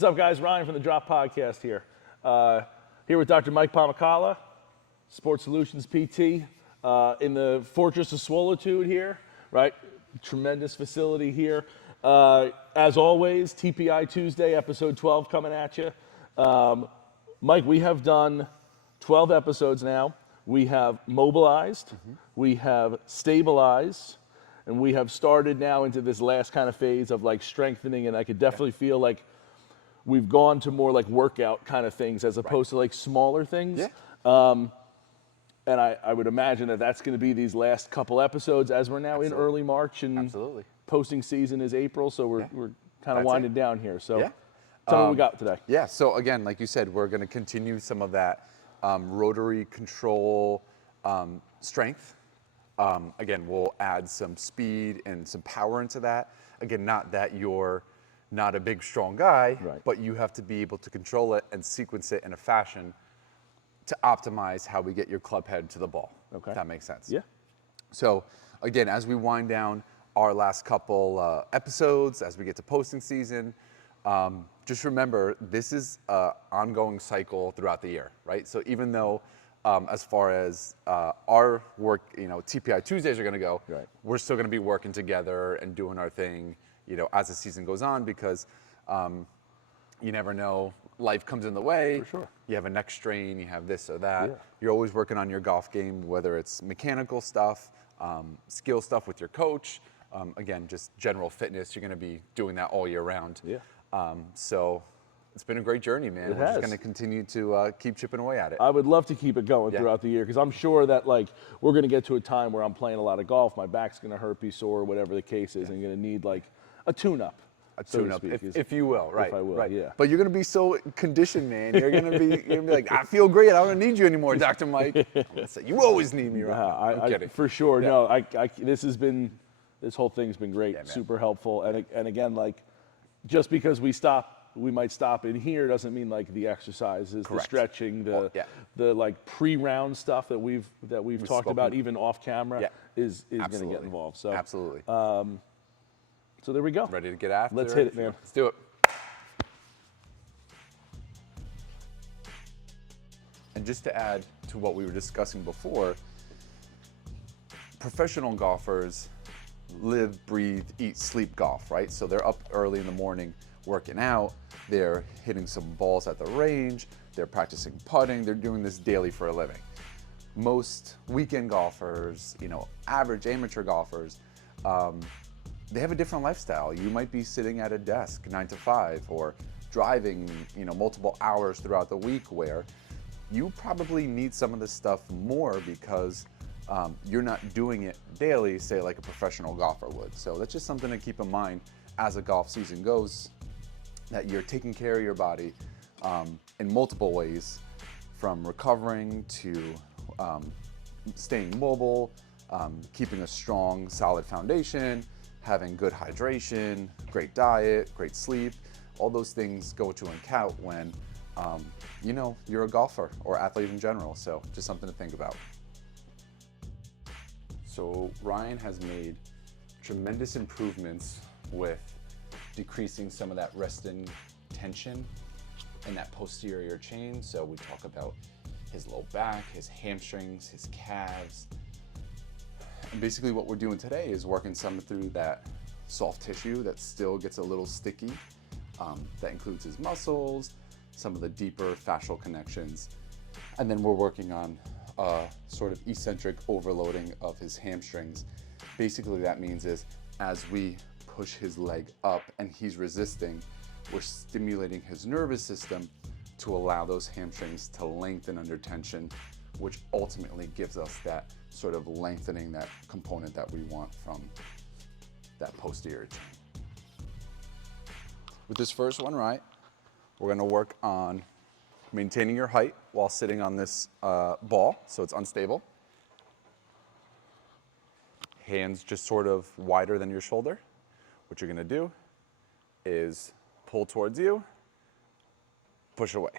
What's up, guys? Ryan from the Drop Podcast here. Here with Dr. Mike Pomacala, Sports Solutions PT, in the Fortress of Swolitude here, right? Tremendous facility here. As always, TPI Tuesday, episode 12 coming at you. Mike, we have done 12 episodes now. We have mobilized, we have stabilized, and we have started now into this last kind of phase of like strengthening, and I could definitely feel like we've gone to more like workout kind of things as opposed to like smaller things. Yeah. And I would imagine that that's going to be these last couple episodes as we're now in early March, and posting season is April, so we're kind of winding down here. So tell me what we got today. Yeah, so again, like you said, we're going to continue some of that rotary control strength. Again, we'll add some speed and some power into that. Again, not that you're not a big, strong guy, but you have to be able to control it and sequence it in a fashion to optimize how we get your club head to the ball. Okay. If that makes sense. Yeah. So again, as we wind down our last couple episodes, as we get to posting season, just remember this is an ongoing cycle throughout the year, right? So even though as far as our work, TPI Tuesdays are going to go, we're still going to be working together and doing our thing, as the season goes on, because you never know, life comes in the way. For sure. You have a neck strain, you have this or that. You're always working on your golf game, whether it's mechanical stuff, skill stuff with your coach, again, just general fitness. You're going to be doing that all year round. So it's been a great journey, man. We're just going to continue to keep chipping away at it. I would love to keep it going throughout the year, because I'm sure that like we're going to get to a time where I'm playing a lot of golf, my back's going to hurt, be sore, whatever the case is, and I'm going to need like a tune-up. A tune-up, if you will, right? If I will, right. Yeah. But you're going to be so conditioned, man. You're going to be like, I feel great. I don't need you anymore, Dr. Mike. I'm going to say, you always need me, right? I'm kidding. For sure. No, this whole thing's been great, super helpful, and again, like, just because we might stop in here doesn't mean like the exercises, the stretching, the like pre-round stuff that we've talked about even off camera is going to get involved. So absolutely. So there we go. Ready to get after it? Let's hit it, man. Let's do it. And just to add to what we were discussing before, professional golfers live, breathe, eat, sleep golf, right? So they're up early in the morning working out, they're hitting some balls at the range, they're practicing putting, they're doing this daily for a living. Most weekend golfers, average amateur golfers, they have a different lifestyle. You might be sitting at a desk 9 to 5 or driving, multiple hours throughout the week, where you probably need some of this stuff more because you're not doing it daily, say like a professional golfer would. So that's just something to keep in mind as the golf season goes, that you're taking care of your body in multiple ways, from recovering to staying mobile, keeping a strong, solid foundation, having good hydration, great diet, great sleep. All those things go to account when you're a golfer or athlete in general. So just something to think about. So Ryan has made tremendous improvements with decreasing some of that resting tension in that posterior chain. So we talk about his low back, his hamstrings, his calves. And basically what we're doing today is working some through that soft tissue that still gets a little sticky. That includes his muscles, some of the deeper fascial connections. And then we're working on sort of eccentric overloading of his hamstrings. Basically that means is as we push his leg up and he's resisting, we're stimulating his nervous system to allow those hamstrings to lengthen under tension, which ultimately gives us that sort of lengthening, that component that we want from that posterior chain. With this first one, right, we're gonna work on maintaining your height while sitting on this ball, so it's unstable. Hands just sort of wider than your shoulder. What you're gonna do is pull towards you, push away.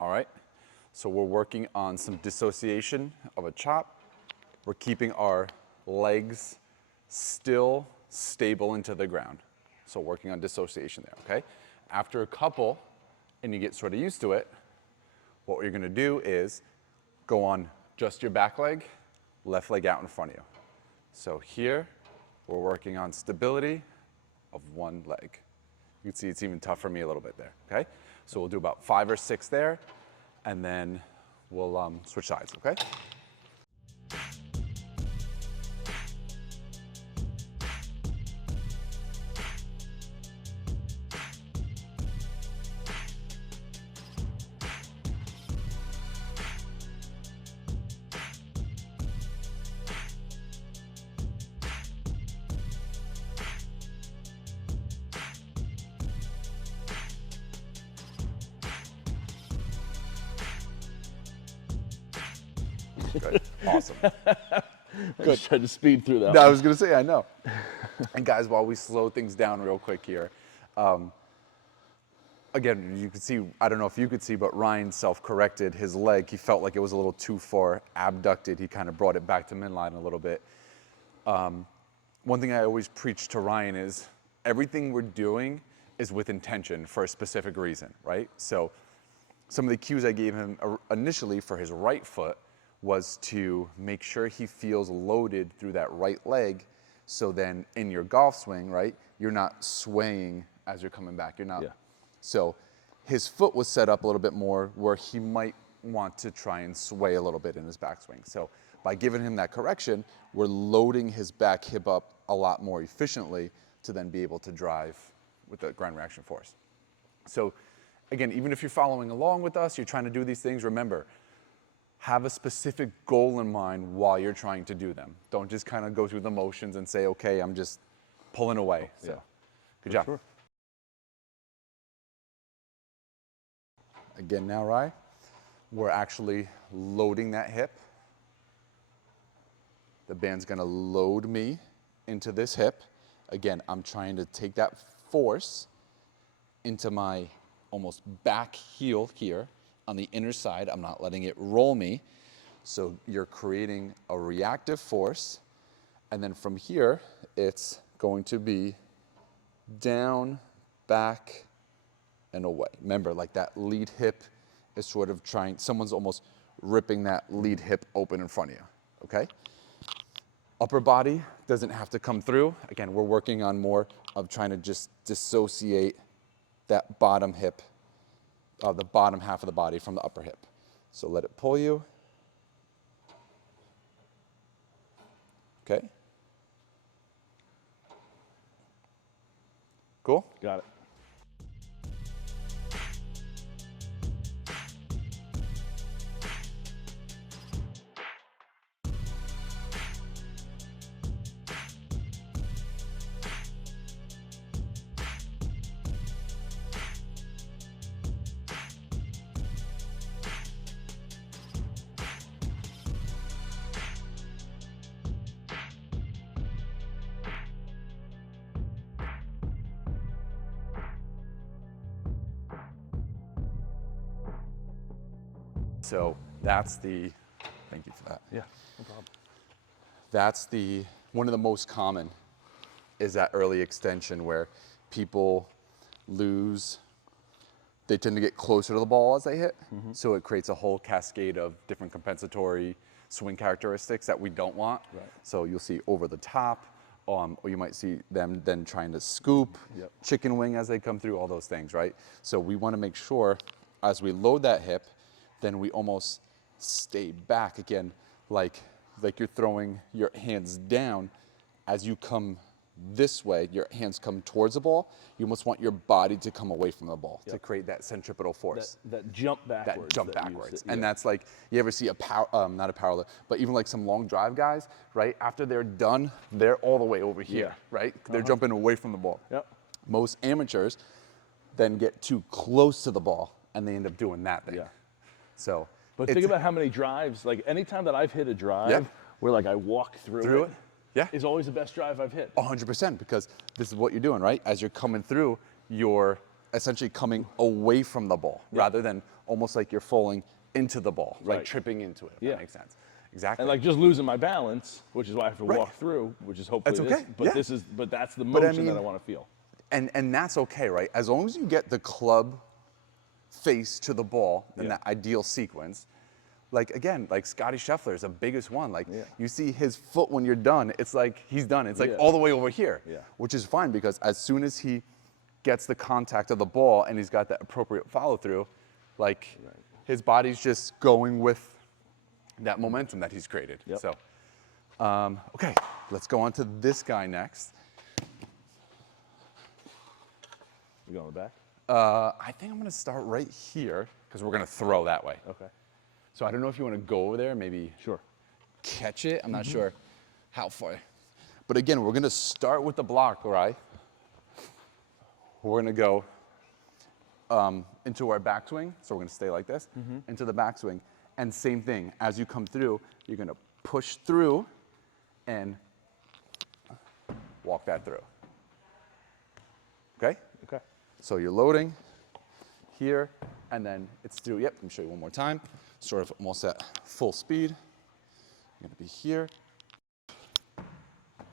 All right, so we're working on some dissociation of a chop. We're keeping our legs still stable into the ground. So working on dissociation there, okay? after a couple and you get sort of used to it, what you're gonna do is go on just your back leg, left leg out in front of you. So here, we're working on stability of one leg. You can see it's even tough for me a little bit there, okay? So we'll do about 5 or 6 there, and then we'll switch sides, okay? Good, awesome. I just tried to speed through that. No, I was gonna say, I know. And guys, while we slow things down real quick here, again, you can see, I don't know if you could see, but Ryan self-corrected his leg. He felt like it was a little too far abducted. He kind of brought it back to midline a little bit. One thing I always preach to Ryan is everything we're doing is with intention for a specific reason, right? So some of the cues I gave him initially for his right foot was to make sure he feels loaded through that right leg, so then in your golf swing, right, you're not swaying as you're coming back. You're not. Yeah. So his foot was set up a little bit more where he might want to try and sway a little bit in his backswing. So by giving him that correction, we're loading his back hip up a lot more efficiently to then be able to drive with the ground reaction force. So again, even if you're following along with us, you're trying to do these things, remember, have a specific goal in mind while you're trying to do them. Don't just kind of go through the motions and say, okay, I'm just pulling away. So, Yeah. good job. Sure. Again now, Rye, we're actually loading that hip. The band's gonna load me into this hip. Again, I'm trying to take that force into my almost back heel here on the inner side. I'm not letting it roll me. So you're creating a reactive force. And then from here, it's going to be down, back, and away. Remember, like that lead hip is sort of trying, someone's almost ripping that lead hip open in front of you, okay? Upper body doesn't have to come through. Again, we're working on more of trying to just dissociate that bottom hip, the bottom half of the body from the upper hip. So let it pull you. Okay. Cool? Got it. So that's the, thank you for that. Yeah, no problem. That's one of the most common is that early extension where people lose, they tend to get closer to the ball as they hit. So it creates a whole cascade of different compensatory swing characteristics that we don't want. Right. So you'll see over the top, or you might see them then trying to scoop, chicken wing as they come through, all those things, right? So we want to make sure as we load that hip, then we almost stay back again, like you're throwing your hands down. As you come this way, your hands come towards the ball, you almost want your body to come away from the ball to create that centripetal force. That jump backwards. That jump backwards. Yeah. And that's like, you ever see a power, not a power lift, but even like some long drive guys, right? After they're done, they're all the way over here, right? They're jumping away from the ball. Yep. Most amateurs then get too close to the ball and they end up doing that thing. Yeah. So, But think about how many drives, like anytime that I've hit a drive where like I walk through it, yeah, is always the best drive I've hit. 100%, because this is what you're doing, right? As you're coming through, you're essentially coming away from the ball rather than almost like you're falling into the ball, like tripping into it, if that makes sense. Exactly. And like just losing my balance, which is why I have to walk through, which is hopefully That's okay. this. But Yeah. this is, but that's the motion I mean, that I want to feel. And that's okay, right? As long as you get the club face to the ball in that ideal sequence. Like again, like Scotty Scheffler is the biggest one. Like you see his foot when you're done, it's like he's done. It's like all the way over here, which is fine because as soon as he gets the contact of the ball and he's got that appropriate follow through, like his body's just going with that momentum that he's created. So, okay, let's go on to this guy next. You going back? I think I'm gonna start right here because we're gonna throw that way. Okay. So I don't know if you want to go over there, maybe catch it. I'm not sure how far. But again, we're going to start with the block, right? We're going to go into our backswing. So we're going to stay like this, into the backswing. And same thing, as you come through, you're going to push through and walk that through. Okay? Okay. So you're loading here, and then it's through. Yep, let me show you one more time. Sort of almost at full speed. You're gonna be here.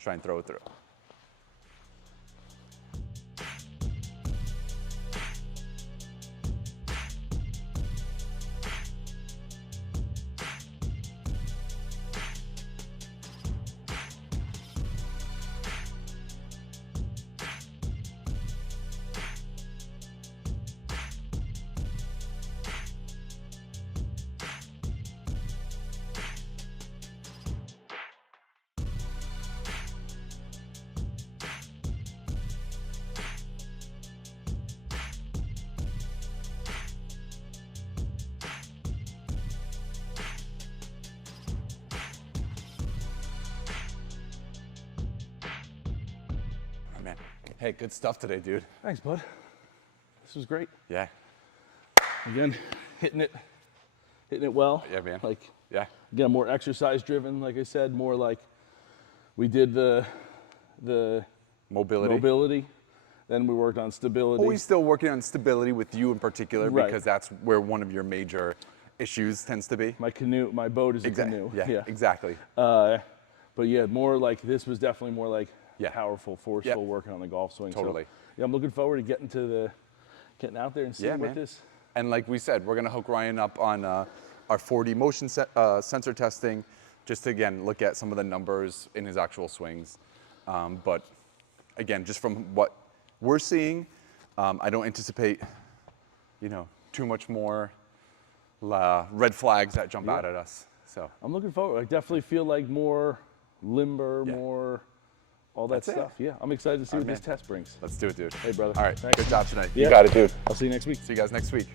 Try and throw it through. Man. Hey, good stuff today, dude. Thanks, bud. This was great. Yeah. Again, hitting it well. Yeah, man. Like, yeah. More exercise driven, like I said, more like we did the mobility. Then we worked on stability. Always still working on stability with you in particular, Right. because that's where one of your major issues tends to be. My boat is a canoe. Yeah, exactly. But yeah, more like this was definitely more like Yeah. powerful, forceful working on the golf swing. Totally. So, yeah, I'm looking forward to getting out there and seeing what man. this. And like we said, we're gonna hook Ryan up on our 4D motion sensor testing, just to again look at some of the numbers in his actual swings. But again, just from what we're seeing, I don't anticipate, too much more red flags that jump out at us. So I'm looking forward. I definitely feel like more limber, Yeah. more all that That's it. stuff. Yeah, I'm excited to see what man. this test brings. Let's do it, dude. Hey, brother. All right, Thanks. good job tonight. Yeah. You got it, dude. I'll see you next week. See you guys next week.